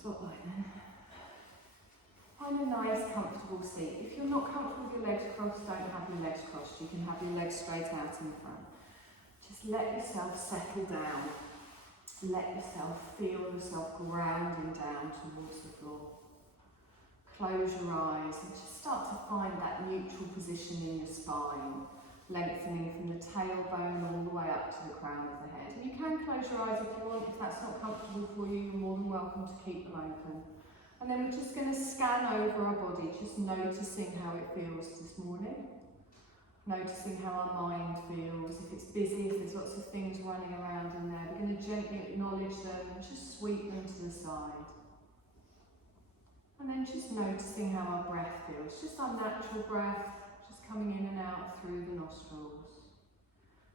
spotlight then. Find a nice comfortable seat. If you're not comfortable with your legs crossed, don't have your legs crossed. You can have your legs straight out in front. Just let yourself settle down. Let yourself feel yourself grounding down towards the floor. Close your eyes and just start to find that neutral position in your spine, lengthening from the tailbone all the way up to the crown of the head. And you can close your eyes if you want. If that's not comfortable for you, you're more than welcome to keep them open. And then we're just going to scan over our body, just noticing how it feels this morning. Noticing how our mind feels, if it's busy, if there's lots of things running around in there. We're going to gently acknowledge them and just sweep them to the side. And then just noticing how our breath feels, just our natural breath, just coming in and out through the nostrils.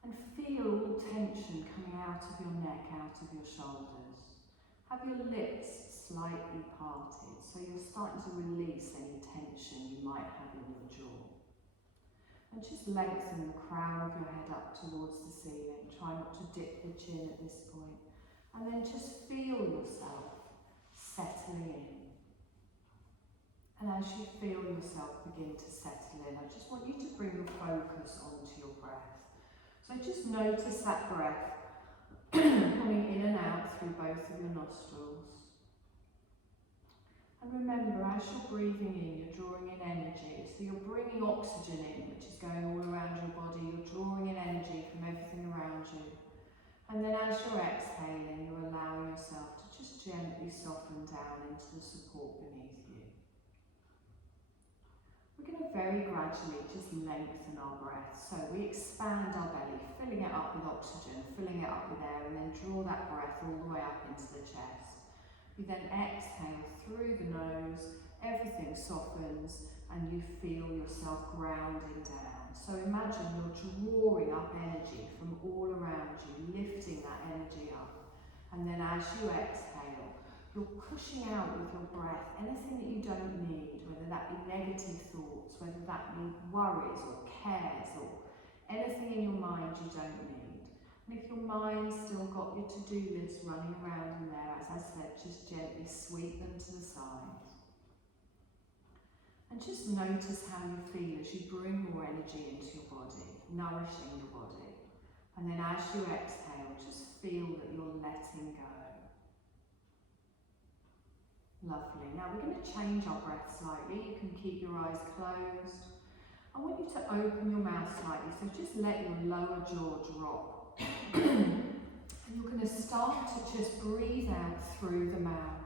And feel all tension coming out of your neck, out of your shoulders. Have your lips slightly parted, so you're starting to release any tension you might have in your jaw. And just lengthen the crown of your head up towards the ceiling. Try not to dip the chin at this point. And then just feel yourself settling in. And as you feel yourself begin to settle in, I just want you to bring your focus onto your breath. So just notice that breath coming in and out through both of your nostrils. And remember, as you're breathing in, you're drawing in energy. So you're bringing oxygen in, which is going all around your body. You're drawing in energy from everything around you. And then as you're exhaling, you're allowing yourself to just gently soften down into the support beneath you. We're going to very gradually just lengthen our breath. So we expand our belly, filling it up with oxygen, filling it up with air, and then draw that breath all the way up into the chest. You then exhale through the nose, everything softens, and you feel yourself grounding down. So imagine you're drawing up energy from all around you, lifting that energy up. And then as you exhale, you're pushing out with your breath anything that you don't need, whether that be negative thoughts, whether that be worries or cares or anything in your mind you don't need. And if your mind's still got your to-do list running around in there, as I said, just gently sweep them to the side. And just notice how you feel as you bring more energy into your body, nourishing your body. And then as you exhale, just feel that you're letting go. Lovely. Now we're going to change our breath slightly. You can keep your eyes closed. I want you to open your mouth slightly, so just let your lower jaw drop. And you're going to start to just breathe out through the mouth.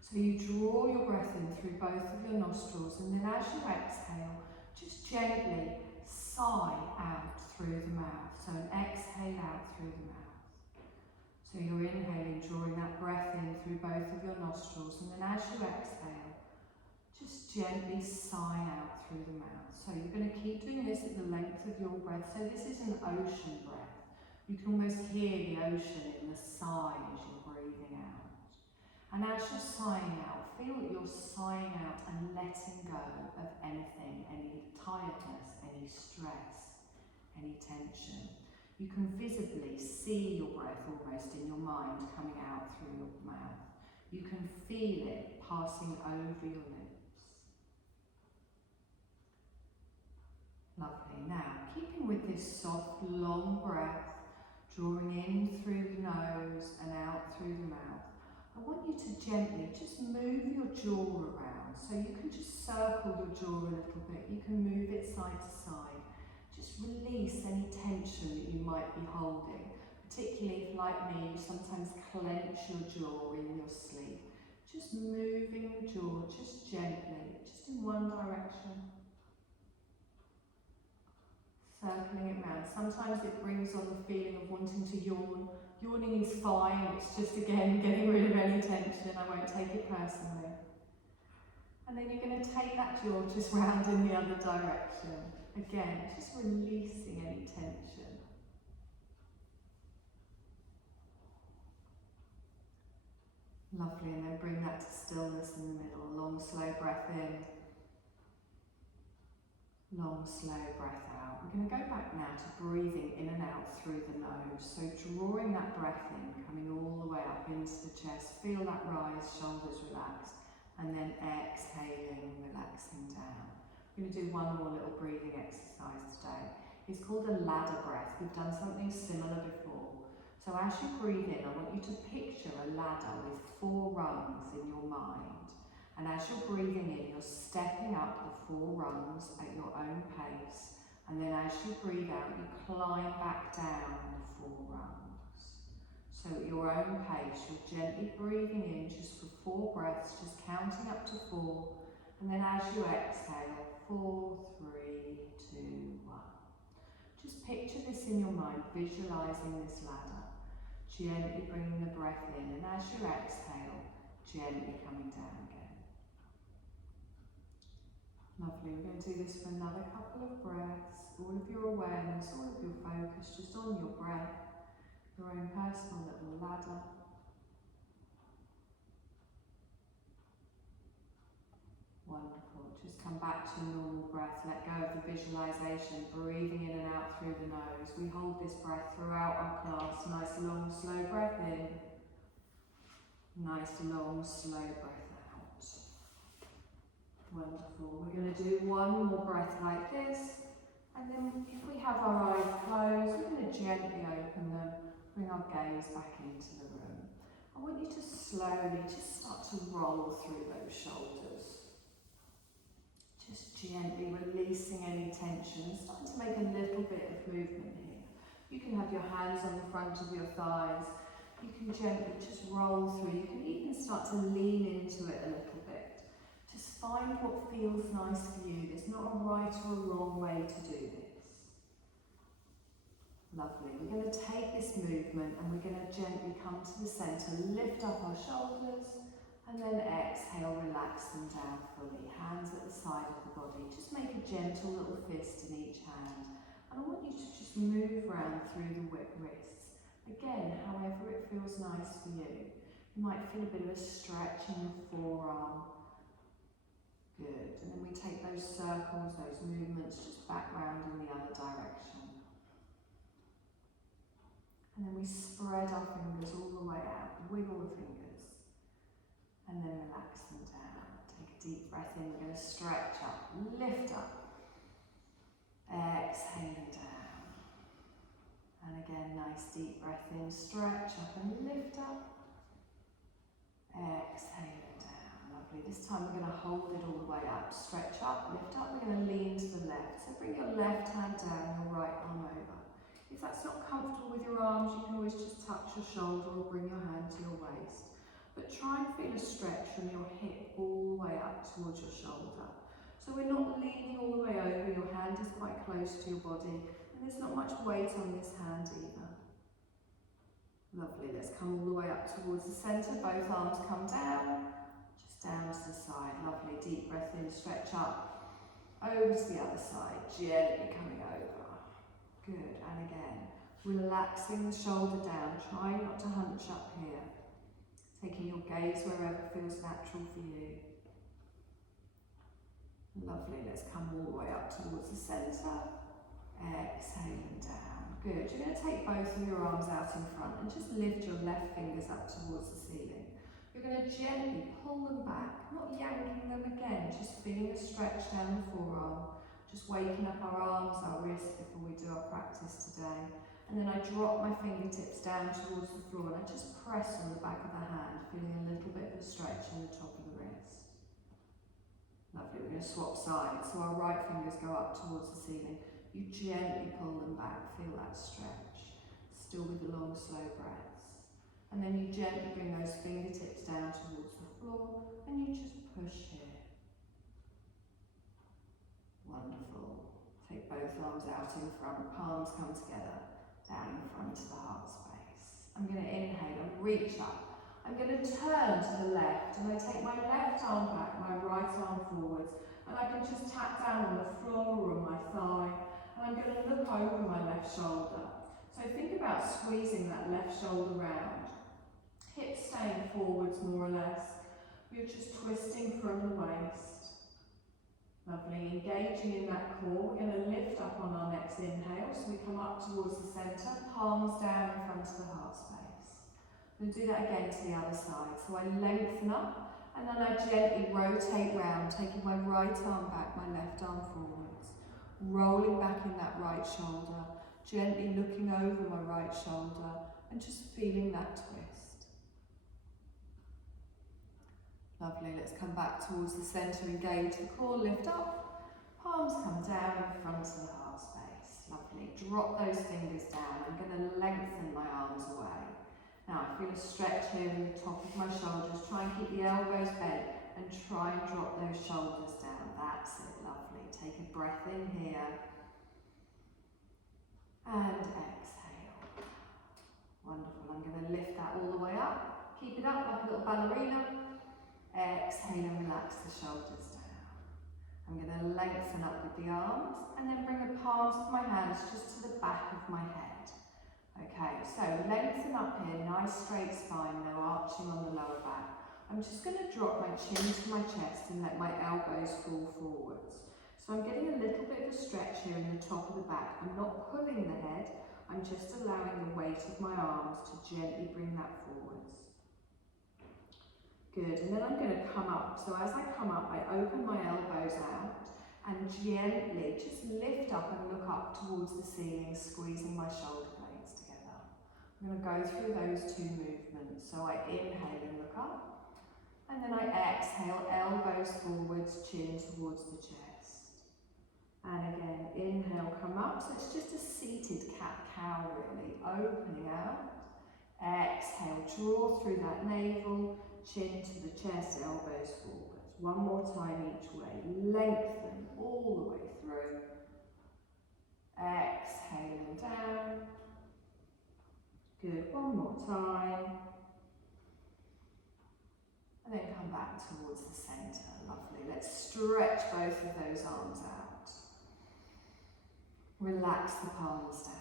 So you draw your breath in through both of your nostrils, and then as you exhale, just gently sigh out through the mouth. So exhale out through the mouth. So you're inhaling, drawing that breath in through both of your nostrils, and then as you exhale, just gently sigh out through the mouth. So you're going to keep doing this at the length of your breath. So this is an ocean breath. You can almost hear the ocean in the sigh as you're breathing out. And as you're sighing out, feel that you're sighing out and letting go of anything, any tiredness, any stress, any tension. You can visibly see your breath almost in your mind coming out through your mouth. You can feel it passing over your lips. Lovely. Now, keeping with this soft, long breath, drawing in through the nose and out through the mouth, I want you to gently just move your jaw around. So you can just circle your jaw a little bit. You can move it side to side. Just release any tension that you might be holding. Particularly if, like me, you sometimes clench your jaw in your sleep. Just moving the jaw just gently, just in one direction. Circling it round. Sometimes it brings on the feeling of wanting to yawn. Yawning is fine, it's just again getting rid of any tension. I won't take it personally. And then you're going to take that jaw just round in the other direction. Again, just releasing any tension. Lovely, and then bring that to stillness in the middle. A long, slow breath in. Long, slow breath out. We're going to go back now to breathing in and out through the nose. So drawing that breath in, coming all the way up into the chest. Feel that rise, shoulders relaxed. And then exhaling, relaxing down. We're going to do one more little breathing exercise today. It's called a ladder breath. We've done something similar before. So as you breathe in, I want you to picture a ladder with 4 rungs in your mind. And as you're breathing in, you're stepping up the 4 rungs at your own pace. And then as you breathe out, you climb back down the 4 rungs. So at your own pace, you're gently breathing in just for 4 breaths, just counting up to 4. And then as you exhale, 4, 3, 2, 1. Just picture this in your mind, visualising this ladder. Gently bringing the breath in, and as you exhale, gently coming down again. Lovely, we're going to do this for another couple of breaths. All of your awareness, all of your focus just on your breath, your own personal little ladder. Wonderful, just come back to your normal breath, let go of the visualisation, breathing in and out through the nose. We hold this breath throughout our class, nice long slow breath in, nice long slow breath out. Wonderful, we're going to do one more breath like this, and then if we have our eyes closed, we're going to gently open them, bring our gaze back into the room. I want you to slowly just start to roll through those shoulders. Just gently releasing any tension, starting to make a little bit of movement here. You can have your hands on the front of your thighs. You can gently just roll through. You can even start to lean into it a little bit. Just find what feels nice for you. There's not a right or a wrong way to do this. Lovely. We're going to take this movement and we're going to gently come to the centre, lift up our shoulders, and then exhale, relax them down fully. Hands at the side of the body. Just make a gentle little fist in each hand. And I want you to just move around through the wrists. Again, however it feels nice for you. You might feel a bit of a stretch in your forearm. Good. And then we take those circles, those movements, just back round in the other direction. And then we spread our fingers all the way out. Wiggle the fingers. And then relax them down. Take a deep breath in. We're going to stretch up, lift up. Exhaling down. And again, nice deep breath in. Stretch up and lift up. Exhaling down. Lovely. This time we're going to hold it all the way up. Stretch up, lift up. We're going to lean to the left. So bring your left hand down, your right arm over. If that's not comfortable with your arms, you can always just touch your shoulder or bring your hand to your waist. But try and feel a stretch from your hip all the way up towards your shoulder. So we're not leaning all the way over, your hand is quite close to your body, and there's not much weight on this hand either. Lovely, let's come all the way up towards the centre, both arms come down, just down to the side. Lovely, deep breath in, stretch up, over to the other side, gently coming over. Good, and again, relaxing the shoulder down, try not to hunch up here. Taking your gaze wherever feels natural for you. Lovely, let's come all the way up towards the centre. Exhaling down. Good, you're going to take both of your arms out in front and just lift your left fingers up towards the ceiling. You're going to gently pull them back, not yanking them again, just feeling a stretch down the forearm. Just waking up our arms, our wrists before we do our practice today. And then I drop my fingertips down towards the floor and I just press on the back of the hand, feeling a little bit of a stretch in the top of the wrist. Lovely, we're going to swap sides. So our right fingers go up towards the ceiling. You gently pull them back, feel that stretch. Still with the long, slow breaths. And then you gently bring those fingertips down towards the floor and you just push here. Wonderful. Take both arms out in front, palms come together. Down in front of the heart space. I'm going to inhale and reach up. I'm going to turn to the left and I take my left arm back, my right arm forwards, and I can just tap down on the floor or on my thigh, and I'm going to look over my left shoulder. So think about squeezing that left shoulder round. Hips staying forwards more or less. You're just twisting from the waist. Lovely, engaging in that core. We're going to lift up on our next inhale. So we come up towards the centre, palms down in front of the heart space. I'm going to do that again to the other side. So I lengthen up and then I gently rotate round, taking my right arm back, my left arm forwards. Rolling back in that right shoulder, gently looking over my right shoulder and just feeling that twist. Lovely, let's come back towards the centre, engage the core, lift up, palms come down in front of the heart space. Lovely, drop those fingers down. I'm going to lengthen my arms away. Now I feel a stretch here in the top of my shoulders. Try and keep the elbows bent and try and drop those shoulders down. That's it, lovely. Take a breath in here and exhale. Wonderful, I'm going to lift that all the way up. Keep it up like a little ballerina. Exhale and relax the shoulders down. I'm going to lengthen up with the arms and then bring the palms of my hands just to the back of my head. Okay, so lengthen up here, nice straight spine, no arching on the lower back. I'm just going to drop my chin to my chest and let my elbows fall forwards. So I'm getting a little bit of a stretch here in the top of the back. I'm not pulling the head, I'm just allowing the weight of my arms to gently bring that forwards. Good, and then I'm going to come up. So as I come up, I open my elbows out and gently just lift up and look up towards the ceiling, squeezing my shoulder blades together. I'm going to go through those two movements. So I inhale and look up, and then I exhale, elbows forwards, chin towards the chest. And again, inhale, come up. So it's just a seated cat-cow really, opening out. Exhale, draw through that navel, chin to the chest, elbows forwards. One more time each way. Lengthen all the way through. Exhaling down. Good, one more time. And then come back towards the centre. Lovely. Let's stretch both of those arms out. Relax the palms down.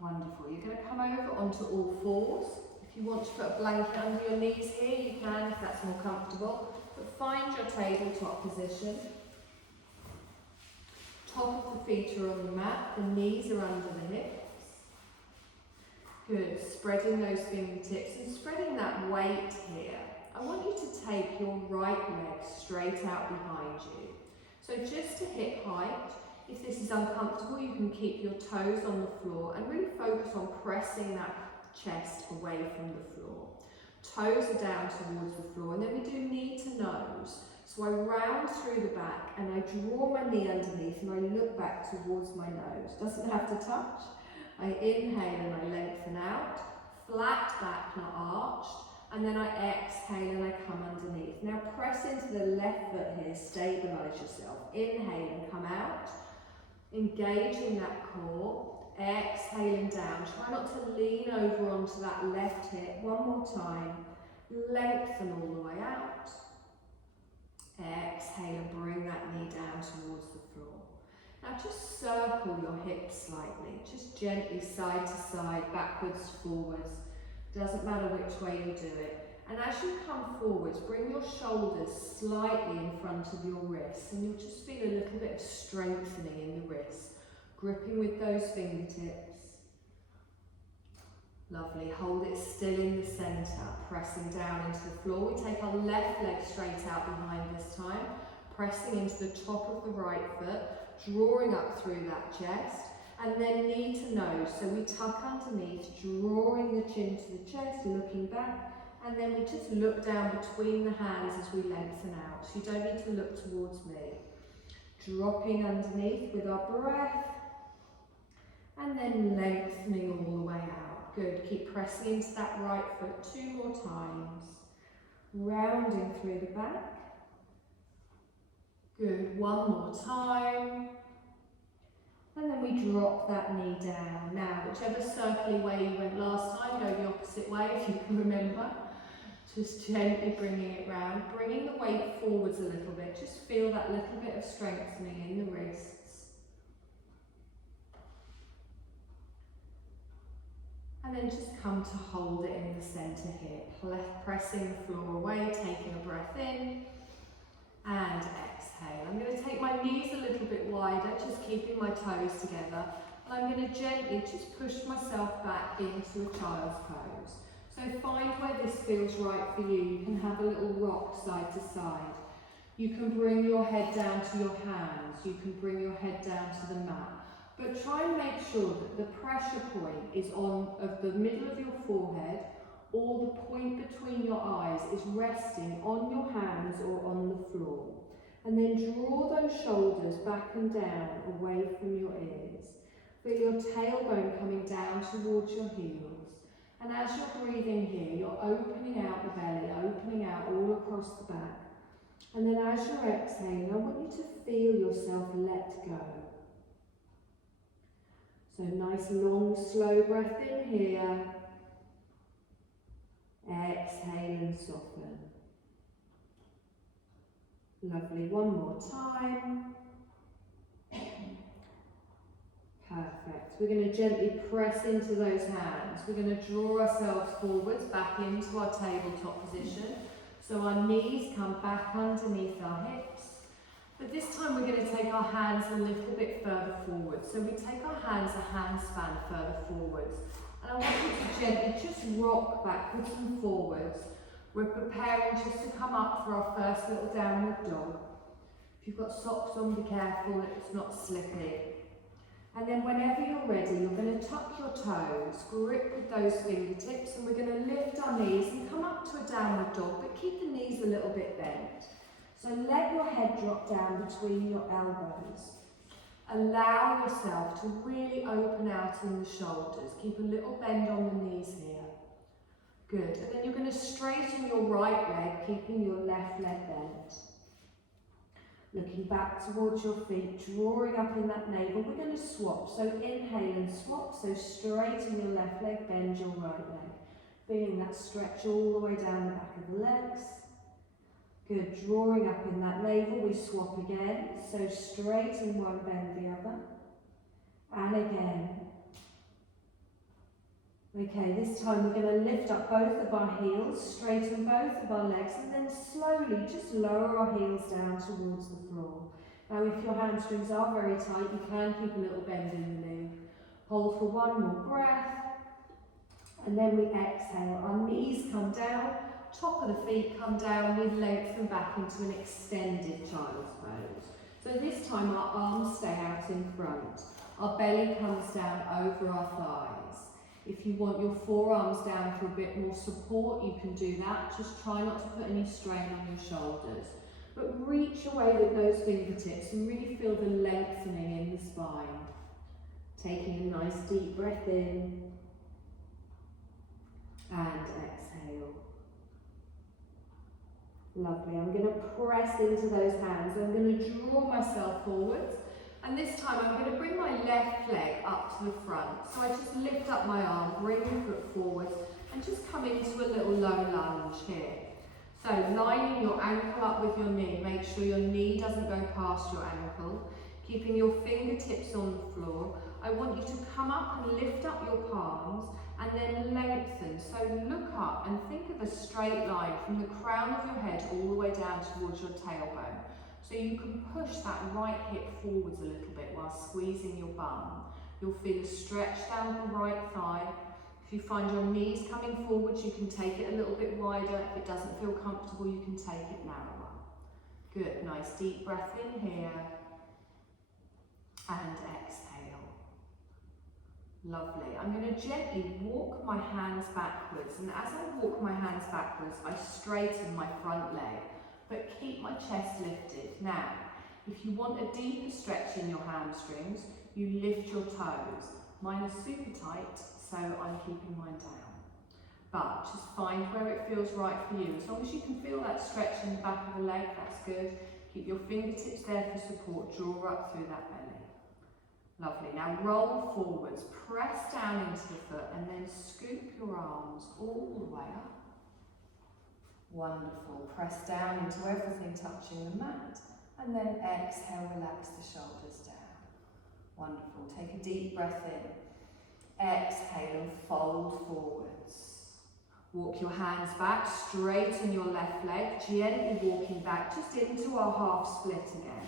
Wonderful. You're going to come over onto all fours. If you want to put a blanket under your knees here, you can if that's more comfortable. But find your tabletop position. Top of the feet are on the mat, the knees are under the hips. Good, spreading those fingertips and spreading that weight here. I want you to take your right leg straight out behind you. So just to hip height. If this is uncomfortable, you can keep your toes on the floor and really focus on pressing that chest away from the floor. Toes are down towards the floor, and then we do knee to nose. So I round through the back and I draw my knee underneath and I look back towards my nose. Doesn't have to touch. I inhale and I lengthen out, flat back, not arched, and then I exhale and I come underneath. Now press into the left foot here, stabilise yourself. Inhale and come out. Engaging that core, exhaling down. Try not to lean over onto that left hip. One more time. Lengthen all the way out. Exhale and bring that knee down towards the floor. Now just circle your hips slightly. Just gently side to side, backwards, forwards. Doesn't matter which way you do it. And as you come forwards, bring your shoulders slightly in front of your wrists, and you'll just feel a little bit of strengthening in the wrists, gripping with those fingertips. Lovely, hold it still in the centre, pressing down into the floor. We take our left leg straight out behind this time, pressing into the top of the right foot, drawing up through that chest, and then knee to nose. So we tuck underneath, drawing the chin to the chest, looking back, and then we just look down between the hands as we lengthen out. So you don't need to look towards me. Dropping underneath with our breath, and then lengthening all the way out. Good, keep pressing into that right foot 2 more times. Rounding through the back. Good, 1 more time. And then we drop that knee down. Now, whichever circly way you went last time, go the opposite way if you can remember. Just gently bringing it round, bringing the weight forwards a little bit. Just feel that little bit of strengthening in the wrists. And then just come to hold it in the centre here. Pressing the floor away, taking a breath in. and exhale. I'm going to take my knees a little bit wider, just keeping my toes together. And I'm going to gently just push myself back into a child's pose. So find where this feels right for you. You can have a little rock side to side. You can bring your head down to your hands. You can bring your head down to the mat. But try and make sure that the pressure point is on the middle of your forehead, or the point between your eyes is resting on your hands or on the floor. And then draw those shoulders back and down away from your ears. Feel your tailbone coming down towards your heels. And as you're breathing here, you're opening out the belly, opening out all across the back. And then as you're exhaling, I want you to feel yourself let go. So nice long slow breath in here. Exhale and soften. Lovely, one more time. Perfect. We're going to gently press into those hands. We're going to draw ourselves forwards back into our tabletop position. So our knees come back underneath our hips. But this time we're going to take our hands a little bit further forward. So we take our hands a handspan further forwards. And I want you to gently just rock backwards and forwards. We're preparing just to come up for our first little downward dog. If you've got socks on, be careful that it's not slippy. And then whenever you're ready, you're going to tuck your toes, grip with those fingertips, and we're going to lift our knees and come up to a downward dog, but keep the knees a little bit bent. So let your head drop down between your elbows. Allow yourself to really open out in the shoulders. Keep a little bend on the knees here. Good. And then you're going to straighten your right leg, keeping your left leg bent. Looking back towards your feet, drawing up in that navel. We're going to swap. So inhale and swap. So straighten your left leg, bend your right leg. Feeling that stretch all the way down the back of the legs. Good, drawing up in that navel, we swap again. So straighten one, bend the other. And again. Okay, this time we're going to lift up both of our heels, straighten both of our legs, and then slowly just lower our heels down towards the floor. Now if your hamstrings are very tight, you can keep a little bend in the knee. Hold for one more breath. And then we exhale. Our knees come down. Top of the feet come down, we lengthen back into an extended child's pose. So this time our arms stay out in front. Our belly comes down over our thighs. If you want your forearms down for a bit more support, you can do that. Just try not to put any strain on your shoulders. But reach away with those fingertips and really feel the lengthening in the spine. Taking a nice deep breath in and exhale. Lovely. I'm going to press into those hands. I'm going to draw myself forwards. And this time I'm going to bring my left leg up to the front. So I just lift up my arm, bring the foot forwards, and just come into a little low lunge here. So lining your ankle up with your knee. Make sure your knee doesn't go past your ankle. Keeping your fingertips on the floor. I want you to come up and lift up your palms and then lengthen. So look up and think of a straight line from the crown of your head all the way down towards your tailbone. So you can push that right hip forwards a little bit while squeezing your bum. You'll feel a stretch down the right thigh. If you find your knees coming forwards, you can take it a little bit wider. If it doesn't feel comfortable, you can take it narrower. Good, nice deep breath in here. And exhale. Lovely. I'm going to gently walk my hands backwards, and as I walk my hands backwards, I straighten my front leg, but keep my chest lifted. Now, if you want a deeper stretch in your hamstrings, you lift your toes. Mine are super tight, so I'm keeping mine down. But just find where it feels right for you. As long as you can feel that stretch in the back of the leg, that's good. Keep your fingertips there for support. Draw up through that belly. Lovely. Now roll forwards, press down into the foot, and then scoop your arms all the way up. Wonderful. Press down into everything touching the mat, and then exhale, relax the shoulders down. Wonderful. Take a deep breath in. Exhale and fold forwards. Walk your hands back, straighten your left leg, gently walking back just into our half split again.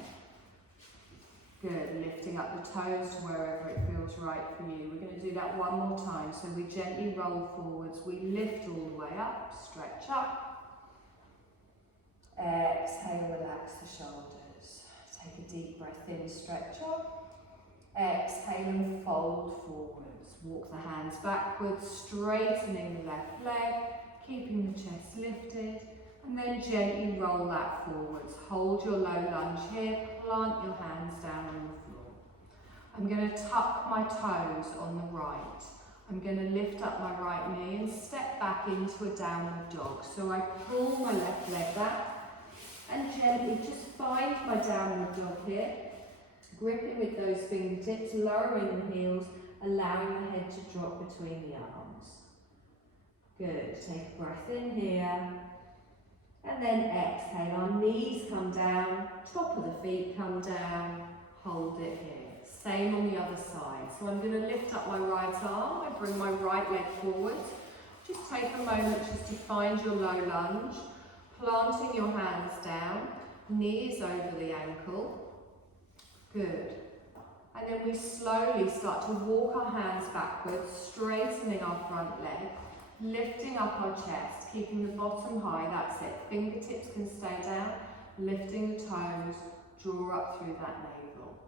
Good, lifting up the toes to wherever it feels right for you. We're going to do that one more time. So we gently roll forwards, we lift all the way up, stretch up. Exhale, relax the shoulders. Take a deep breath in, stretch up. Exhale and fold forwards. Walk the hands backwards, straightening the left leg, keeping the chest lifted, and then gently roll that forwards. Hold your low lunge here, plant your hands down on the floor. I'm going to tuck my toes on the right. I'm going to lift up my right knee and step back into a downward dog. So I pull my left leg back and gently just find my downward dog here. Gripping with those fingertips, lowering the heels, allowing the head to drop between the arms. Good, take a breath in here. And then exhale, our knees come down, top of the feet come down, hold it here. Same on the other side. So I'm going to lift up my right arm, I bring my right leg forward. Just take a moment just to find your low lunge, planting your hands down, knees over the ankle. Good. And then we slowly start to walk our hands backwards, straightening our front leg, lifting up our chest, keeping the bottom high, that's it. Fingertips can stay down, lifting the toes, draw up through that navel.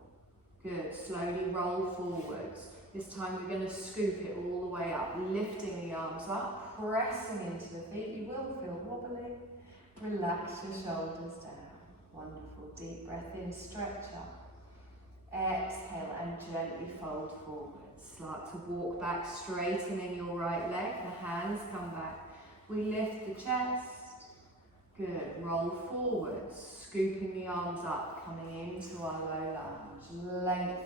Good, slowly roll forwards. This time we're going to scoop it all the way up, lifting the arms up, pressing into the feet. You will feel wobbly. Relax your shoulders down. Wonderful, deep breath in, stretch up. Exhale and gently fold forward. Start to walk back, straightening your right leg. The hands come back. We lift the chest. Good. Roll forwards, scooping the arms up, coming into our low lunge. Lengthen.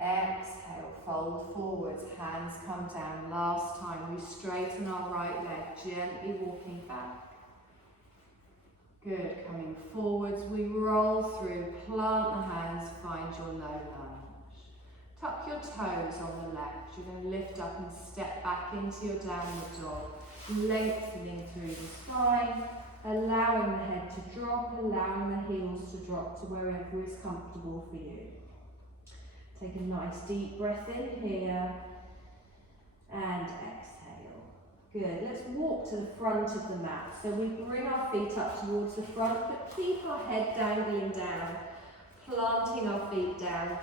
Exhale, fold forwards, hands come down. Last time, we straighten our right leg, gently walking back. Good, coming forwards, we roll through, plant the hands, find your low lunge. Tuck your toes on the left, you're going to lift up and step back into your downward dog, lengthening through the spine, allowing the head to drop, allowing the heels to drop to wherever is comfortable for you. Take a nice deep breath in here, and exhale. Good, let's walk to the front of the mat. So we bring our feet up towards the front, but keep our head dangling down, planting our feet down,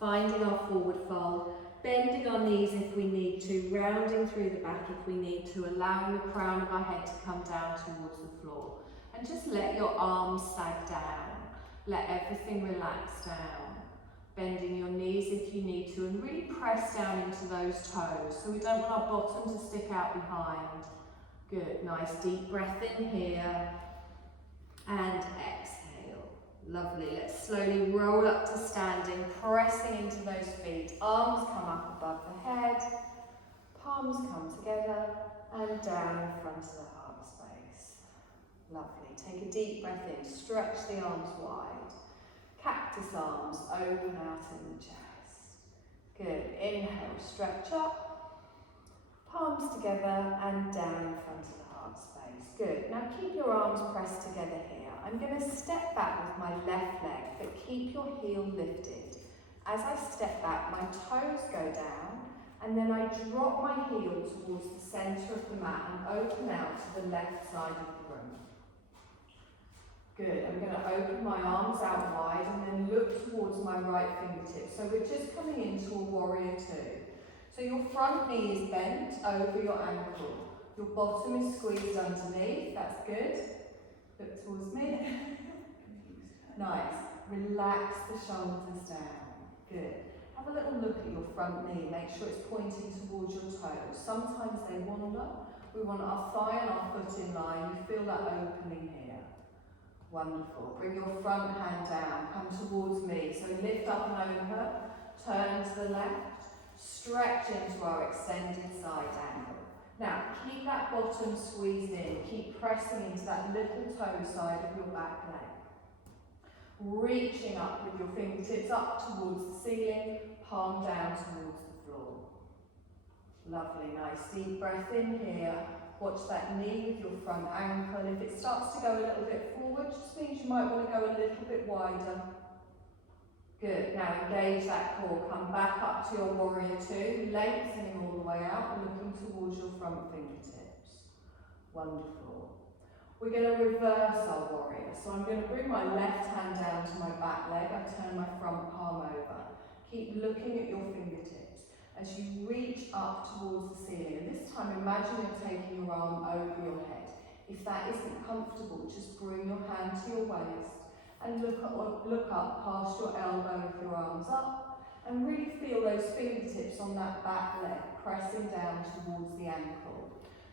finding our forward fold, bending our knees if we need to, rounding through the back if we need to, allowing the crown of our head to come down towards the floor. And just let your arms sag down, let everything relax down. Bending your knees if you need to, and really press down into those toes. So we don't want our bottom to stick out behind. Good, nice deep breath in here. And exhale. Lovely, let's slowly roll up to standing, pressing into those feet. Arms come up above the head, palms come together, and down in front of the heart space. Lovely, take a deep breath in, stretch the arms wide. Cactus arms open out in the chest. Good. Inhale, stretch up. Palms together and down in front of the heart space. Good. Now keep your arms pressed together here. I'm going to step back with my left leg, but keep your heel lifted. As I step back, my toes go down, and then I drop my heel towards the centre of the mat and open out to the left side of the room. Good, I'm going to open my arms out wide and then look towards my right fingertips. So we're just coming into a warrior two. So your front knee is bent over your ankle. Your bottom is squeezed underneath, that's good. Look towards me. Nice, relax the shoulders down. Good. Have a little look at your front knee, make sure it's pointing towards your toes. Sometimes they wander. We want our thigh and our foot in line. You feel that opening here. Wonderful. Bring your front hand down, come towards me. So lift up and over, turn to the left, stretch into our extended side angle. Now, keep that bottom squeezed in, keep pressing into that little toe side of your back leg. Reaching up with your fingertips up towards the ceiling, palm down towards the floor. Lovely, nice deep breath in here. Watch that knee with your front ankle. If it starts to go a little bit forward, just means you might want to go a little bit wider. Good, now engage that core. Come back up to your warrior two, lengthening all the way out, looking towards your front fingertips. Wonderful. We're going to reverse our warrior. So I'm going to bring my left hand down to my back leg. I turn my front palm over. Keep looking at your fingertips as you reach up towards the ceiling. And this time imagine you're taking your arm over your head. If that isn't comfortable, just bring your hand to your waist and look up past your elbow with your arms up, and really feel those fingertips on that back leg pressing down towards the ankle.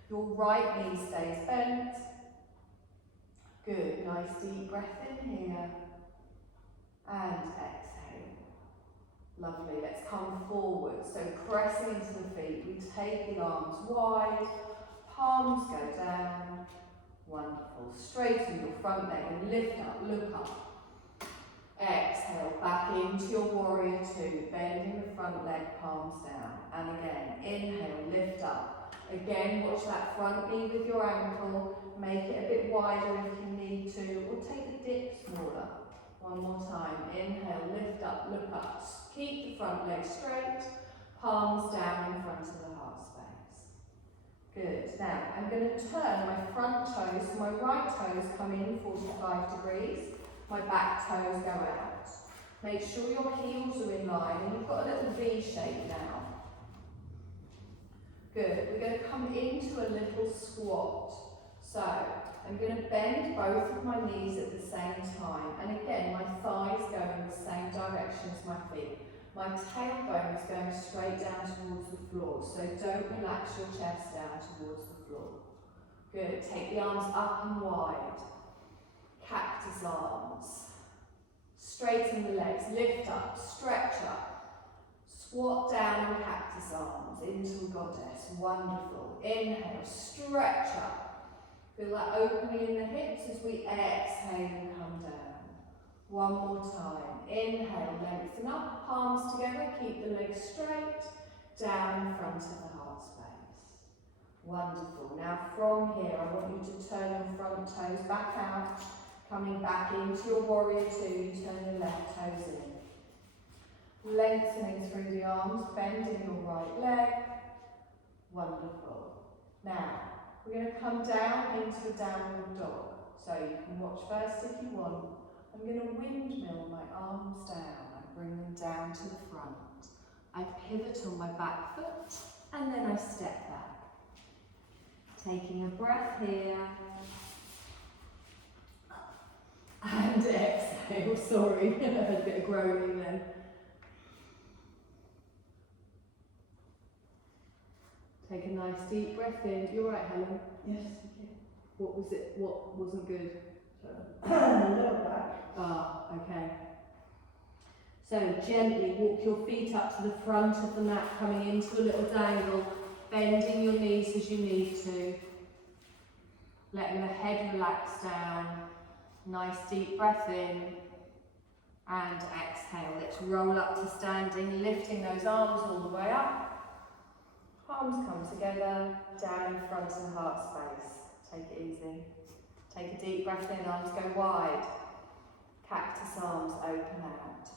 Your right knee stays bent. Good, nice deep breath in here, and exhale. Lovely, let's come forward. So pressing into the feet, we take the arms wide, palms go down. Wonderful. Straighten your front leg and lift up, look up. Exhale, back into your warrior two, bending the front leg, palms down. And again, inhale, lift up. Again, watch that front knee with your ankle. Make it a bit wider if you need to, or take the dip smaller. One more time. Inhale, lift up, look up. Keep the front leg straight, palms down in front of the heart space. Good. Now, I'm going to turn my front toes, so my right toes come in 45 degrees, my back toes go out. Make sure your heels are in line, and you've got a little V shape now. Good. We're going to come into a little squat. So, I'm going to bend both of my knees at the same time, and again, my thighs go in the same direction as my feet. My tailbone is going straight down towards the floor, so don't relax your chest down towards the floor. Good, take the arms up and wide. Cactus arms. Straighten the legs, lift up, stretch up. Squat down and cactus arms into a goddess. Wonderful. Inhale, stretch up. Feel that opening in the hips as we exhale and come down. One more time. Inhale, lengthen up, palms together, keep the legs straight, down in front of the heart space. Wonderful. Now from here, I want you to turn your front toes back out, coming back into your warrior two, turn your left toes in. Lengthening through the arms, bending your right leg. Wonderful. Now, we're going to come down into a downward dog. So you can watch first if you want. I'm going to windmill my arms down and bring them down to the front. I pivot on my back foot and then I step back. Taking a breath here. And exhale, sorry, I had a bit of groaning then. Take a nice deep breath in. You all right, Helen? Yes, thank you. What was it? What wasn't good? Lower back. Ah, okay. So gently walk your feet up to the front of the mat, coming into a little dangle, bending your knees as you need to. Letting the head relax down. Nice deep breath in. And exhale. Let's roll up to standing, lifting those arms all the way up. Palms come together, down in front of the heart space. Take it easy. Take a deep breath in, arms go wide. Cactus arms open out.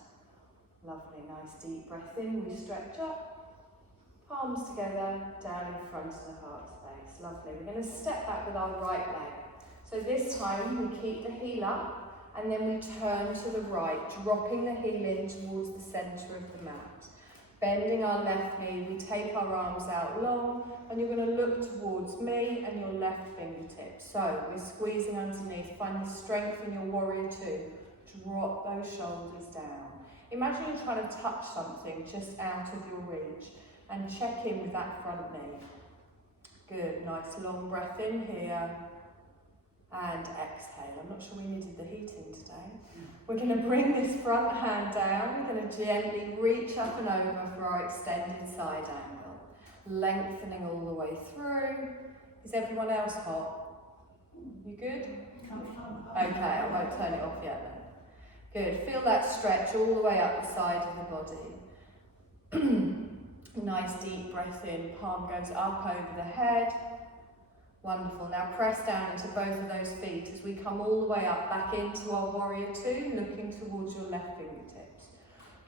Lovely, nice deep breath in, we stretch up. Palms together, down in front of the heart space. Lovely. We're going to step back with our right leg. So this time we keep the heel up and then we turn to the right, dropping the heel in towards the centre of the mat. Bending our left knee, we take our arms out long and you're going to look towards me and your left fingertips. So we're squeezing underneath, find the strength in your warrior two. Drop those shoulders down. Imagine you're trying to touch something just out of your reach and check in with that front knee. Good, nice long breath in here and exhale. I'm not sure we needed the heating today. We're going to bring this front hand down. We're going to gently reach up and over for our extended side angle. Lengthening all the way through. Is everyone else hot? You good? Okay, I won't turn it off yet then. Good, feel that stretch all the way up the side of the body. Nice deep breath in, palm goes up over the head. Wonderful. Now press down into both of those feet as we come all the way up, back into our warrior two, looking towards your left fingertips.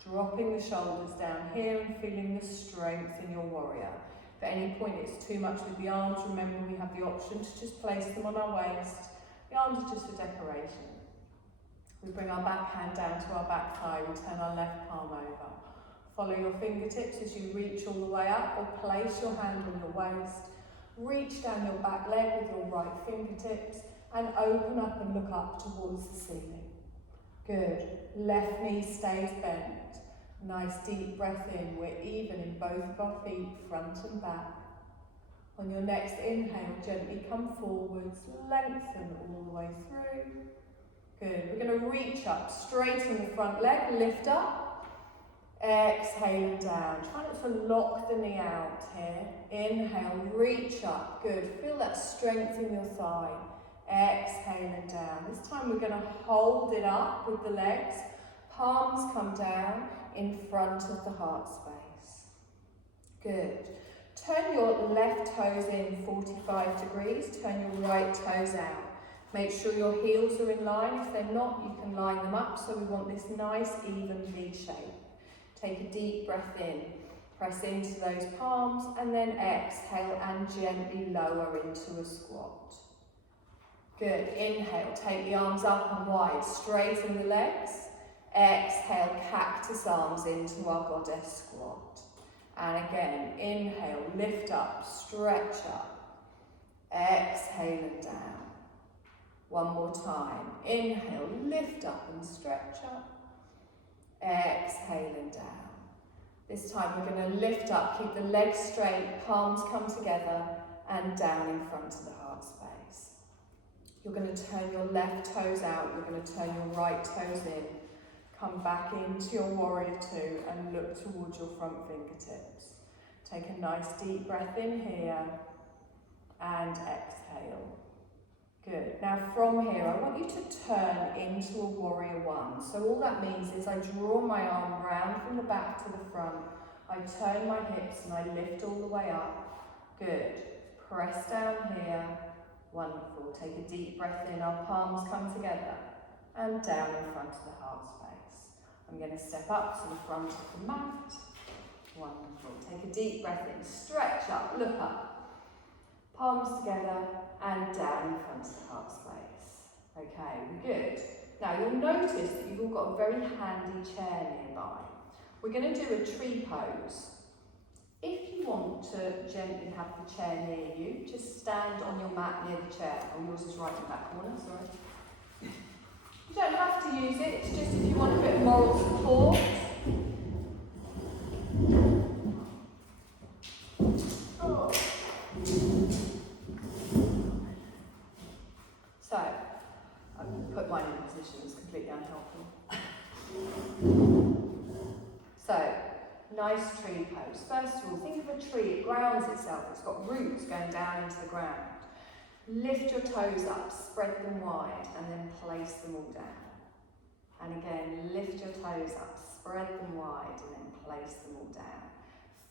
Dropping the shoulders down here and feeling the strength in your warrior. If at any point it's too much with the arms, remember we have the option to just place them on our waist. The arms are just for decoration. We bring our back hand down to our back thigh, we turn our left palm over. Follow your fingertips as you reach all the way up, or place your hand on your waist. Reach down your back leg with your right fingertips and open up and look up towards the ceiling. Good. Left knee stays bent. Nice deep breath in. We're even in both of our feet, front and back. On your next inhale, gently come forwards, lengthen all the way through. Good. We're going to reach up, straighten the front leg, lift up. Exhale and down. Try not to lock the knee out here. Inhale, reach up. Good. Feel that strength in your thigh. Exhale and down. This time we're going to hold it up with the legs. Palms come down in front of the heart space. Good. Turn your left toes in 45 degrees. Turn your right toes out. Make sure your heels are in line. If they're not, you can line them up. So we want this nice even V shape. Take a deep breath in. Press into those palms and then exhale and gently lower into a squat. Good. Inhale, take the arms up and wide. Straighten the legs. Exhale, cactus arms into our goddess squat. And again, inhale, lift up, stretch up. Exhale and down. One more time. Inhale, lift up and stretch up. Exhale and down. This time we're going to lift up, keep the legs straight, palms come together and down in front of the heart space. You're going to turn your left toes out, you're going to turn your right toes in. Come back into your warrior two and look towards your front fingertips. Take a nice deep breath in here and exhale. Good. Now from here, I want you to turn into a warrior one. So all that means is I draw my arm round from the back to the front. I turn my hips and I lift all the way up. Good. Press down here. Wonderful. Take a deep breath in. Our palms come together and down in front of the heart space. I'm going to step up to the front of the mat. Wonderful. Take a deep breath in. Stretch up. Look up. Palms together and down in front of the heart space. Okay, we're good. Now you'll notice that you've all got a very handy chair nearby. We're going to do a tree pose. If you want to gently have the chair near you, just stand on your mat near the chair. Oh, yours is right in the back corner, sorry. You don't have to use it, it's just if you want a bit of moral support. Oh. So, I've put mine in a position that's completely unhelpful. So, nice tree pose. First of all, think of a tree, it grounds itself, it's got roots going down into the ground. Lift your toes up, spread them wide, and then place them all down. And again, lift your toes up, spread them wide, and then place them all down.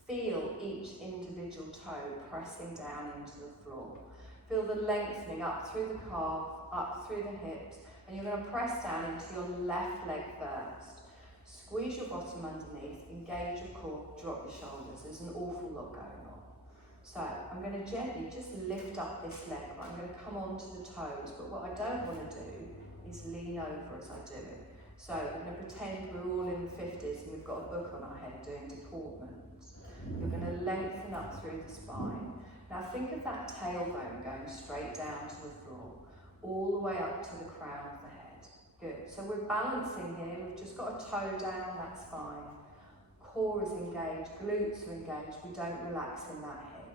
Feel each individual toe pressing down into the floor. Feel the lengthening up through the calf, up through the hips, and you're going to press down into your left leg first. Squeeze your bottom underneath, engage your core, drop your shoulders. There's an awful lot going on. So I'm going to gently just lift up this leg, but I'm going to come onto the toes, but what I don't want to do is lean over as I do it. So I'm going to pretend we're all in the 50s and we've got a book on our head doing deportments. You're going to lengthen up through the spine. Now think of that tailbone going straight down to the floor, all the way up to the crown of the head. Good. So we're balancing here. We've just got a toe down, that's fine. Core is engaged, glutes are engaged. We don't relax in that hip.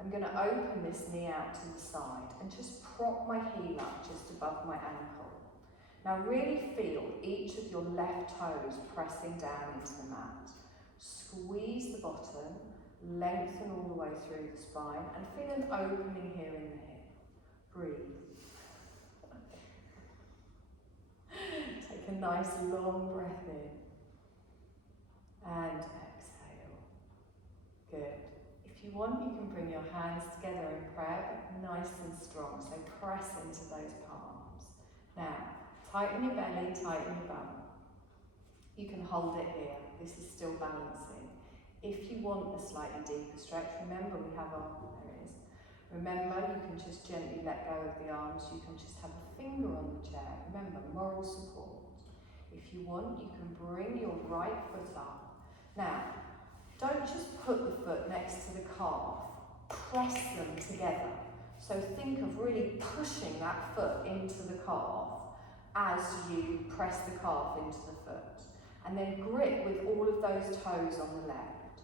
I'm going to open this knee out to the side and just prop my heel up just above my ankle. Now really feel each of your left toes pressing down into the mat. Squeeze the bottom, lengthen all the way through the spine, and feel an opening here in the hip. Breathe. Take a nice long breath in and exhale. want, you can bring your hands together in prayer, but nice and strong. So press into those palms. Now, tighten your belly, tighten your bum. You can hold it here. This is still balancing. If you want a slightly deeper stretch, remember we have our, there it is. Remember, you can just gently let go of the arms. You can just have a finger on the chair. Remember, moral support. If you want, you can bring your right foot up. Now, don't just put the foot next to the calf. Press them together. So think of really pushing that foot into the calf as you press the calf into the foot. And then grip with all of those toes on the left.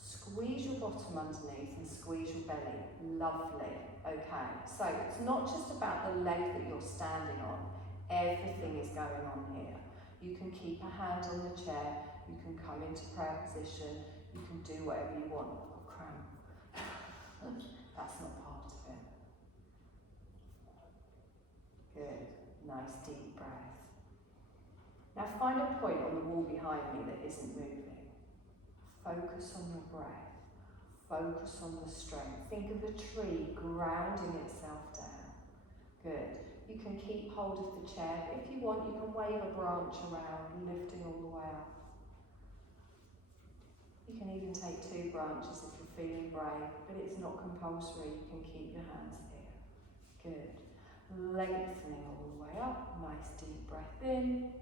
Squeeze your bottom underneath and squeeze your belly. Lovely. Okay, so it's not just about the leg that you're standing on. Everything is going on here. You can keep a hand on the chair. You can come into prayer position. You can do whatever you want. Oh, cramp. That's not part of it. Good. Nice deep breath. Now find a point on the wall behind me that isn't moving. Focus on your breath. Focus on the strength. Think of the tree grounding itself down. Good. You can keep hold of the chair. If you want, you can wave a branch around, lifting all the way up. You can even take 2 branches if you're feeling brave, but it's not compulsory. You can keep your hands here. Good. Lengthening all the way up. Nice deep breath in.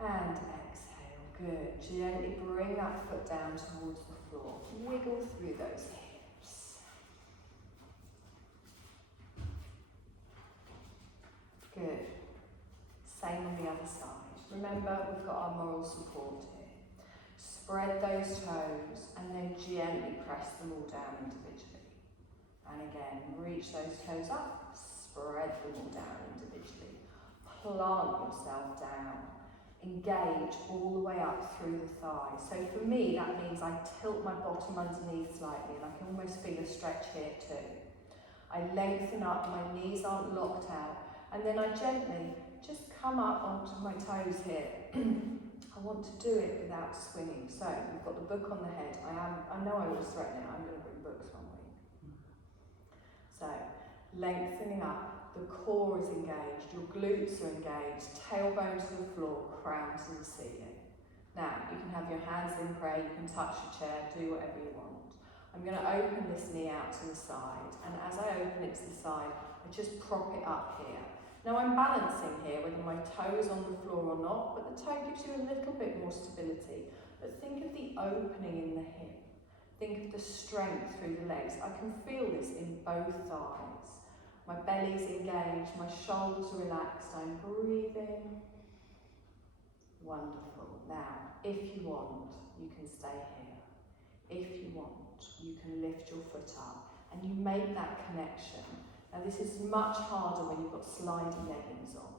And exhale. Good. Gently bring that foot down towards the floor. Wiggle through those hips. Good. Same on the other side. Remember, we've got our moral support here. Spread those toes and then gently press them all down individually. And again, reach those toes up, spread them all down individually. Plant yourself down. Engage all the way up through the thighs. So for me, that means I tilt my bottom underneath slightly and I can almost feel a stretch here too. I lengthen up, my knees aren't locked out, and then I gently just come up onto my toes here. I want to do it without swinging. So we've got the book on the head. I know I was threatening, I'm going to bring books one week. So lengthening up. The core is engaged, your glutes are engaged, tailbone to the floor, crown to the ceiling. Now, you can have your hands in prayer, you can touch your chair, do whatever you want. I'm going to open this knee out to the side, and as I open it to the side, I just prop it up here. Now, I'm balancing here, whether my toe is on the floor or not, but the toe gives you a little bit more stability. But think of the opening in the hip. Think of the strength through the legs. I can feel this in both thighs. My belly's engaged, my shoulders are relaxed, I'm breathing. Wonderful. Now, if you want, you can stay here. If you want, you can lift your foot up and you make that connection. Now, this is much harder when you've got slidey leggings on.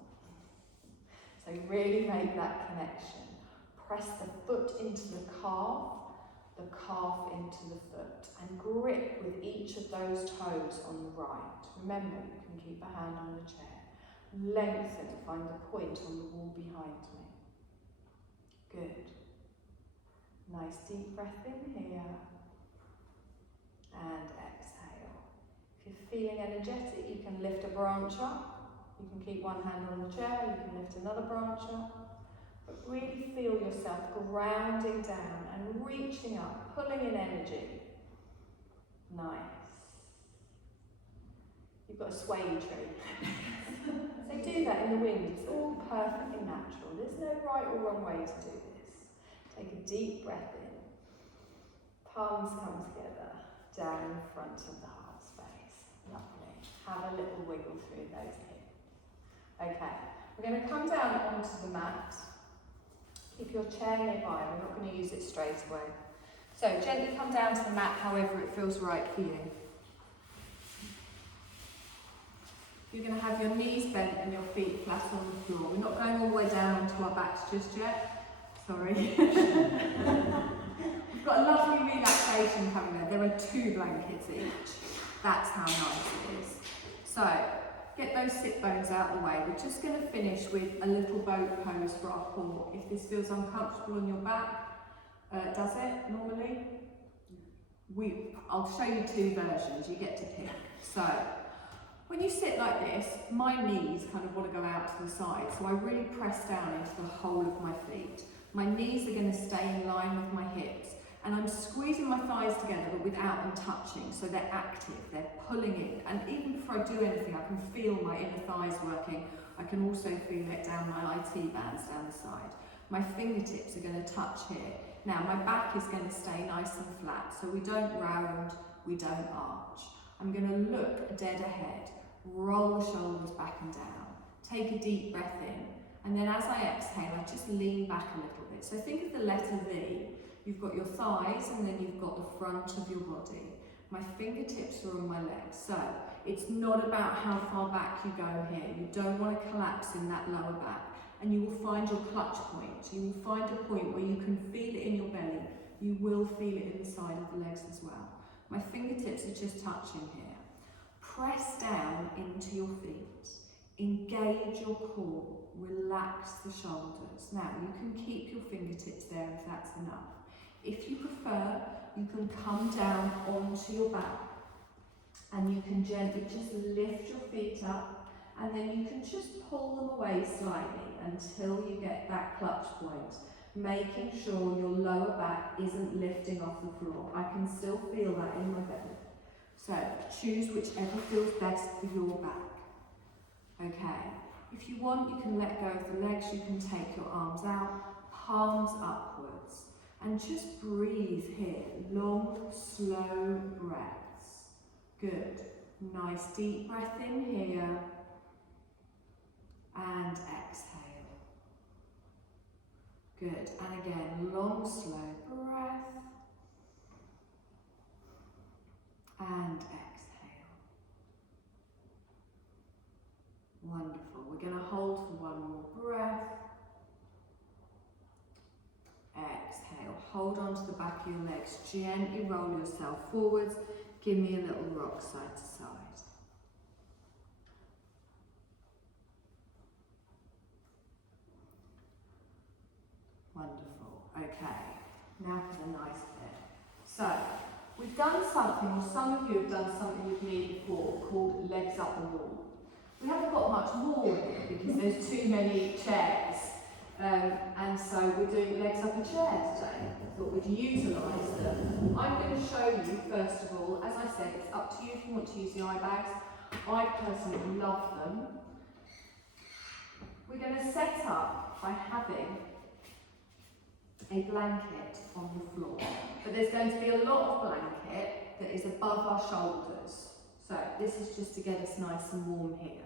So really make that connection. Press the foot into the calf into the foot, and grip with each of those toes on the right. Remember, you can keep a hand on the chair. Lengthen to find the point on the wall behind me. Good. Nice deep breath in here. And exhale. If you're feeling energetic, you can lift a branch up. You can keep one hand on the chair, you can lift another branch up. But really feel yourself grounding down and reaching up, pulling in energy. Nice. You've got a sway tree. So do that in the wind. It's all perfectly natural. There's no right or wrong way to do this. Take a deep breath in. Palms come together, down in front of the heart space. Lovely. Have a little wiggle through those hips. Okay, we're going to come down onto the mat. Keep your chair nearby, we're not going to use it straight away. So gently come down to the mat however it feels right for you. You're going to have your knees bent and your feet flat on the floor. We're not going all the way down to our backs just yet. Sorry. We've got a lovely relaxation coming there. There are 2 blankets each. That's how nice it is. So, get those sit bones out of the way. We're just going to finish with a little boat pose for our core. If this feels uncomfortable on your back, does it normally? I'll show you two versions, you get to pick. So, when you sit like this, my knees kind of want to go out to the side, so I really press down into the whole of my feet. My knees are going to stay in line with my hips, and I'm squeezing my thighs together but without them touching, so they're active, they're pulling in, and even before I do anything I can feel my inner thighs working. I can also feel it down my IT bands down the side. My fingertips are going to touch here. Now my back is going to stay nice and flat, so we don't round, we don't arch. I'm going to look dead ahead, roll the shoulders back and down, take a deep breath in, and then as I exhale, I just lean back a little bit. So think of the letter V. You've got your thighs and then you've got the front of your body. My fingertips are on my legs. So it's not about how far back you go here. You don't want to collapse in that lower back. And you will find your clutch point. You will find a point where you can feel it in your belly. You will feel it in the side of the legs as well. My fingertips are just touching here. Press down into your feet. Engage your core. Relax the shoulders. Now you can keep your fingertips there if that's enough. If you prefer, you can come down onto your back and you can gently just lift your feet up, and then you can just pull them away slightly until you get that clutch point, making sure your lower back isn't lifting off the floor. I can still feel that in my belly. So choose whichever feels best for your back. Okay, if you want, you can let go of the legs, you can take your arms out, palms upwards. And just breathe here, long, slow breaths. Good. Nice deep breath in here. And exhale. Good. And again, long, slow breath. And exhale. Wonderful. We're going to hold for one more breath. Exhale, hold on to the back of your legs, gently roll yourself forwards, give me a little rock side to side. Wonderful, okay, now for the nice bit. So, we've done something, or some of you have done something with me before, called legs up the wall. We haven't got much wall here because there's too many chairs. And so we're doing legs up a chair today. I thought we'd utilise them. I'm going to show you, first of all, as I said, it's up to you if you want to use the eye bags. I personally love them. We're going to set up by having a blanket on the floor. But there's going to be a lot of blanket that is above our shoulders. So this is just to get us nice and warm here.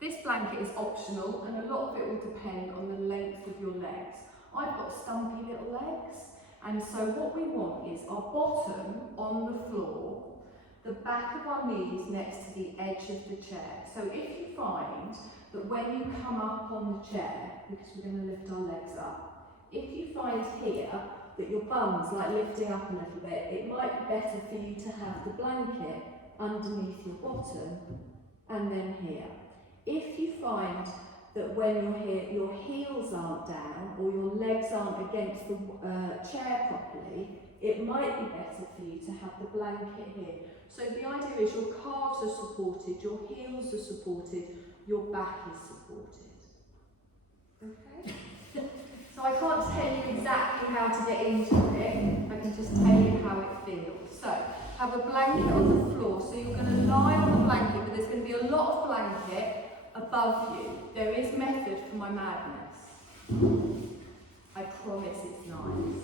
This blanket is optional, and a lot of it will depend on the length of your legs. I've got stumpy little legs, and so what we want is our bottom on the floor, the back of our knees next to the edge of the chair. So if you find that when you come up on the chair, because we're going to lift our legs up, if you find here that your bum's like lifting up a little bit, it might be better for you to have the blanket underneath your bottom and then here. If you find that when you're here, your heels aren't down or your legs aren't against the chair properly, it might be better for you to have the blanket here. So the idea is your calves are supported, your heels are supported, your back is supported. Okay? So I can't tell you exactly how to get into it, I can just tell you how it feels. So, have a blanket on the floor, so you're going to lie on the blanket, but there's going to be a lot of blanket above you. There is method for my madness. I promise it's nice.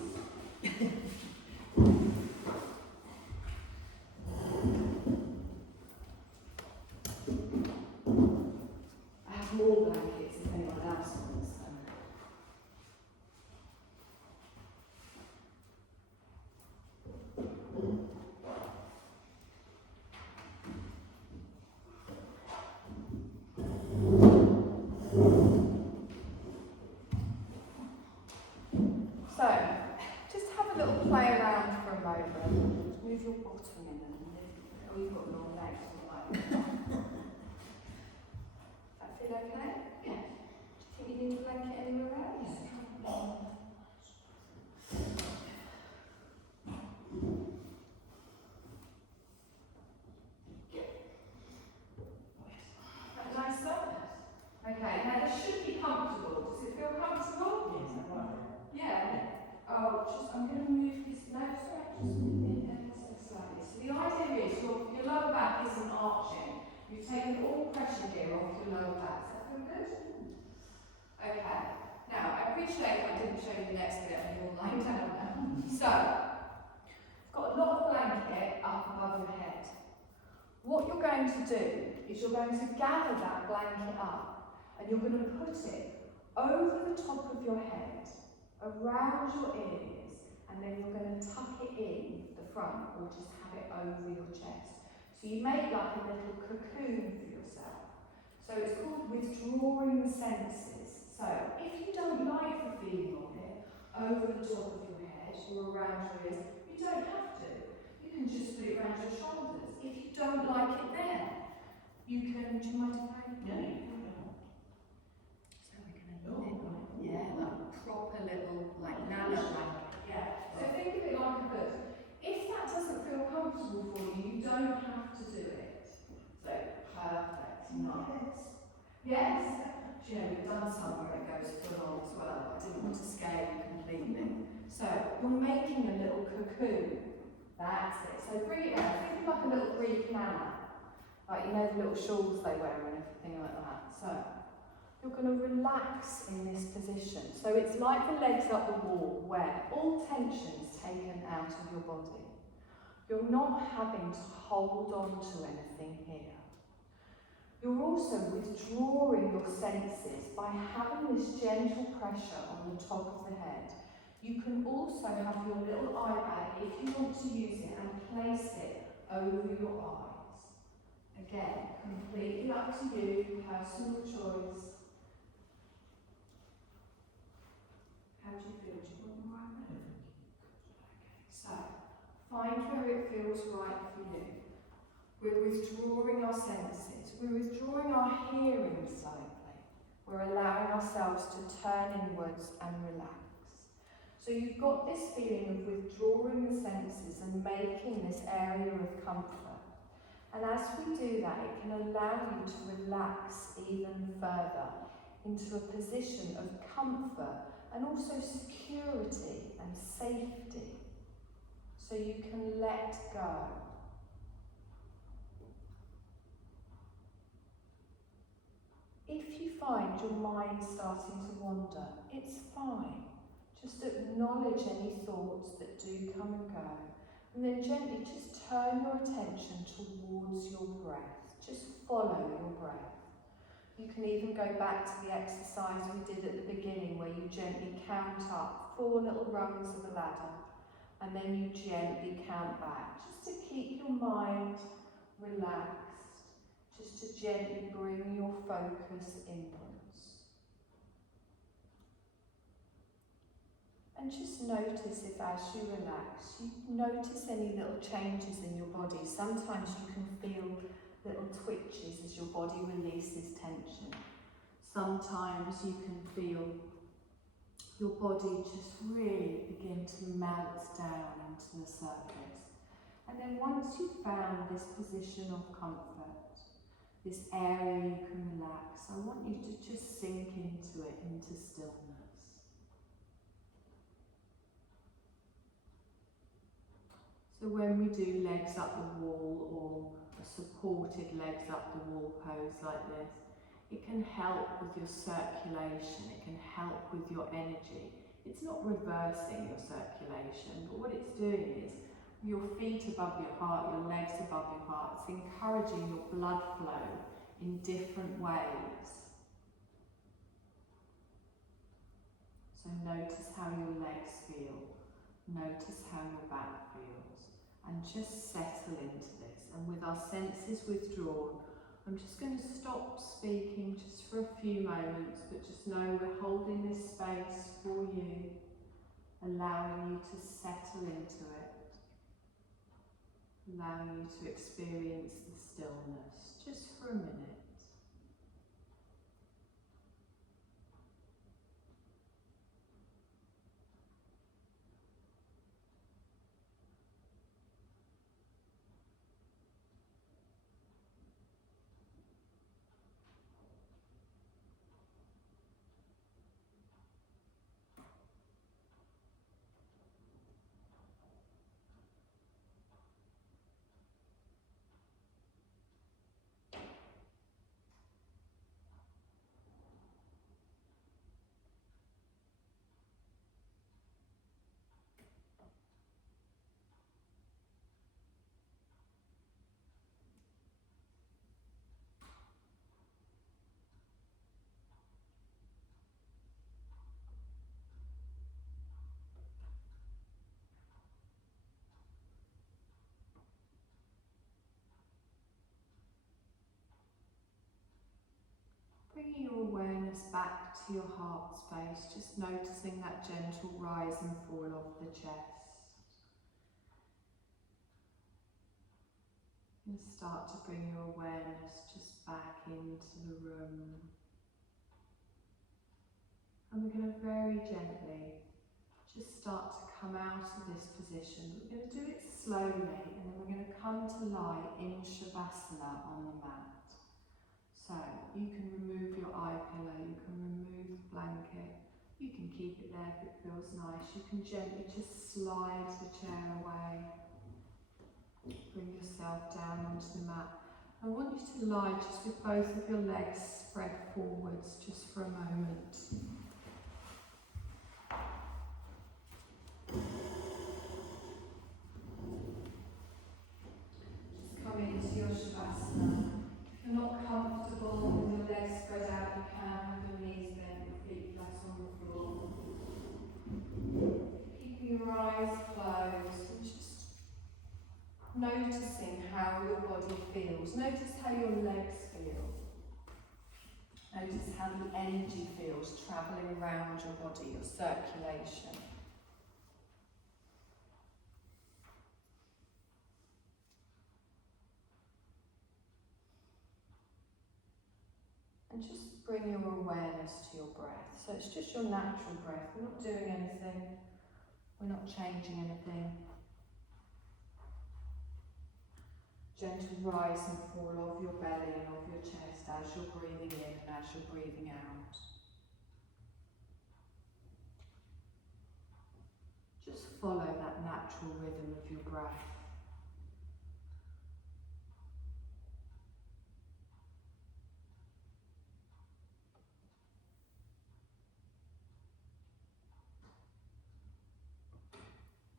I have more blankets if anyone else wants them. So, just have a little play around for a moment. Move your bottom in and lift. Oh, you've got long legs. Does that feel okay? Yeah. Do you think you need a blanket anywhere else? I'm going to move this, no, sorry, I'm just moving it ever so slightly. So the idea is your lower back isn't arching. You've taken all pressure here off your lower back. Does that feel good? Okay. Now, I appreciate I didn't show you the next bit and you're lying down now. So, you've got a lot of blanket up above your head. What you're going to do is you're going to gather that blanket up and you're going to put it over the top of your head, around your ears, and then you're going to tuck it in the front or just have it over your chest. So you make like a little cocoon for yourself. So it's called withdrawing the senses. So if you don't like the feeling of it over the top of your head or around your ears, you don't have to. You can just put it around your shoulders. If you don't like it there, you can, do you mind if I? Yeah. So we're going to leave it like, yeah, like proper little, like nano blanket. Yeah. So think of it like a hood. If that doesn't feel comfortable for you, you don't have to do it. So, perfect. Nice. Yes. Do you know, we've done some where it goes full on as well. I didn't want to scare you completely. So, you're making a little cocoon. That's it. So bring it down. Think of like a little Greek nana. Like, you know, the little shawls they wear and everything like that. So, you're going to relax in this position. So it's like the legs up the wall where all tension's taken out of your body. You're not having to hold on to anything here. You're also withdrawing your senses by having this gentle pressure on the top of the head. You can also have your little eye bag, if you want to use it, and place it over your eyes. Again, completely up to you, personal choice. How do you feel? Do you want more eye bag? Okay, so find where it feels right for you. We're withdrawing our senses. We're withdrawing our hearing slightly. We're allowing ourselves to turn inwards and relax. So you've got this feeling of withdrawing the senses and making this area of comfort. And as we do that, it can allow you to relax even further into a position of comfort and also security and safety. So you can let go. If you find your mind starting to wander, it's fine. Just acknowledge any thoughts that do come and go, and then gently just turn your attention towards your breath. Just follow your breath. You can even go back to the exercise we did at the beginning where you gently count up 4 little rungs of a ladder, and then you gently count back, just to keep your mind relaxed, just to gently bring your focus inwards. And just notice if as you relax, you notice any little changes in your body. Sometimes you can feel little twitches as your body releases tension. Sometimes you can feel your body just really begin to melt down into the surface. And then once you've found this position of comfort, this area you can relax, I want you to just sink into it, into stillness. So when we do legs up the wall or a supported legs up the wall pose like this, it can help with your circulation, it can help with your energy. It's not reversing your circulation, but what it's doing is your feet above your heart, your legs above your heart, it's encouraging your blood flow in different ways. So notice how your legs feel, notice how your back feels. And just settle into this. And with our senses withdrawn, I'm just going to stop speaking just for a few moments, but just know we're holding this space for you, allowing you to settle into it, allowing you to experience the stillness just for a minute. your awareness back to your heart space, just noticing that gentle rise and fall of the chest. And start to bring your awareness just back into the room. And we're going to very gently just start to come out of this position. We're going to do it slowly, and then we're going to come to lie in Shavasana on the mat. So you can remove your eye pillow, you can remove the blanket, you can keep it there if it feels nice. You can gently just slide the chair away. Bring yourself down onto the mat. I want you to lie just with both of your legs spread forwards just for a moment. Just come into your Shavasana. If you're not comfortable with your legs spread out, you can have your knees bent, your feet flat on the floor. Keeping your eyes closed and just noticing how your body feels. Notice how your legs feel. Notice how the energy feels travelling around your body, your circulation. And just bring your awareness to your breath. So it's just your natural breath. We're not doing anything. We're not changing anything. Gentle rise and fall of your belly and of your chest as you're breathing in and as you're breathing out. Just follow that natural rhythm of your breath.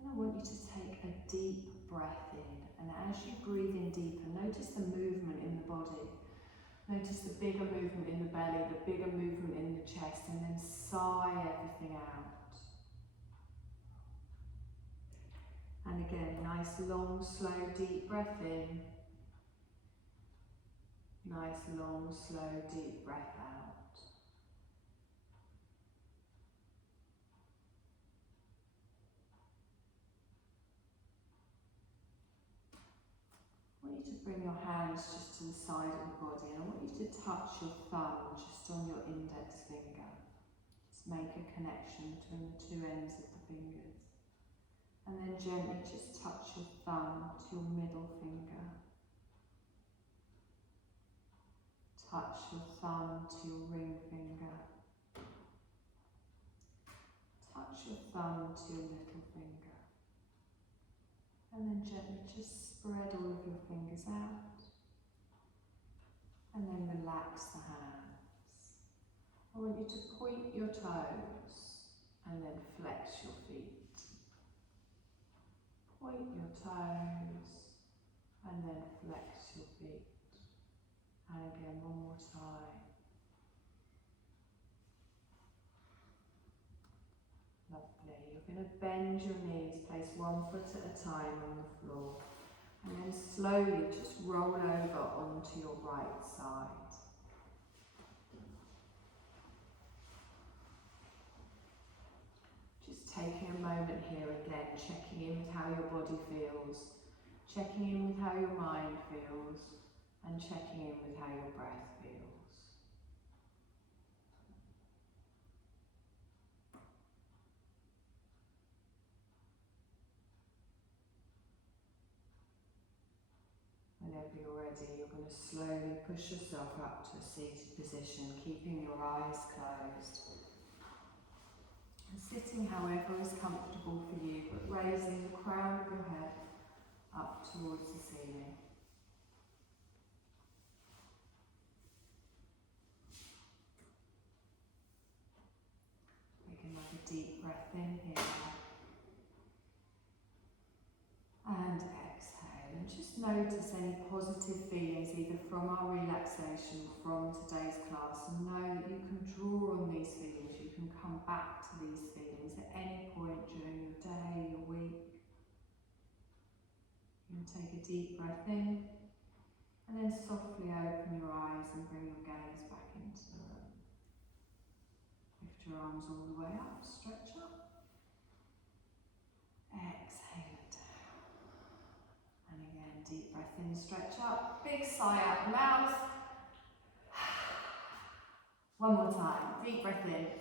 And I want you to take a deep breath in, and as you breathe in deeper, notice the movement in the body. Notice the bigger movement in the belly, the bigger movement in the chest, and then sigh everything out. And again, nice long, slow, deep breath in. Nice long, slow, deep breath out. I want you to bring your hands just to the side of the body, and I want you to touch your thumb just on your index finger. Just make a connection between the two ends of the fingers. And then gently just touch your thumb to your middle finger. Touch your thumb to your ring finger. Touch your thumb to your little finger. And then gently just spread all of your fingers out. And then relax the hands. I want you to point your toes and then flex your feet. Point your toes and then flex your feet. And again, one more time. Lovely. You're going to bend your knees, place one foot at a time on the floor, and then slowly just roll over onto your right side. Just taking a moment here again, checking in with how your body feels, checking in with how your mind feels, and checking in with how your breath feels. Whenever you're ready, you're going to slowly push yourself up to a seated position, keeping your eyes closed. And sitting however is comfortable for you, but raising the crown of your head up towards the ceiling. Taking another deep breath in here. And exhale, and just notice any positive feelings either from our relaxation or from today's class, and know that you can draw on these feelings, you can come back to these feelings at any point during your day, your week. You can take a deep breath in, and then softly open your eyes and bring your gaze back into the room. your arms all the way up, stretch up. Exhale it down. And again, deep breath in, stretch up. Big sigh out the mouth. One more time, deep breath in.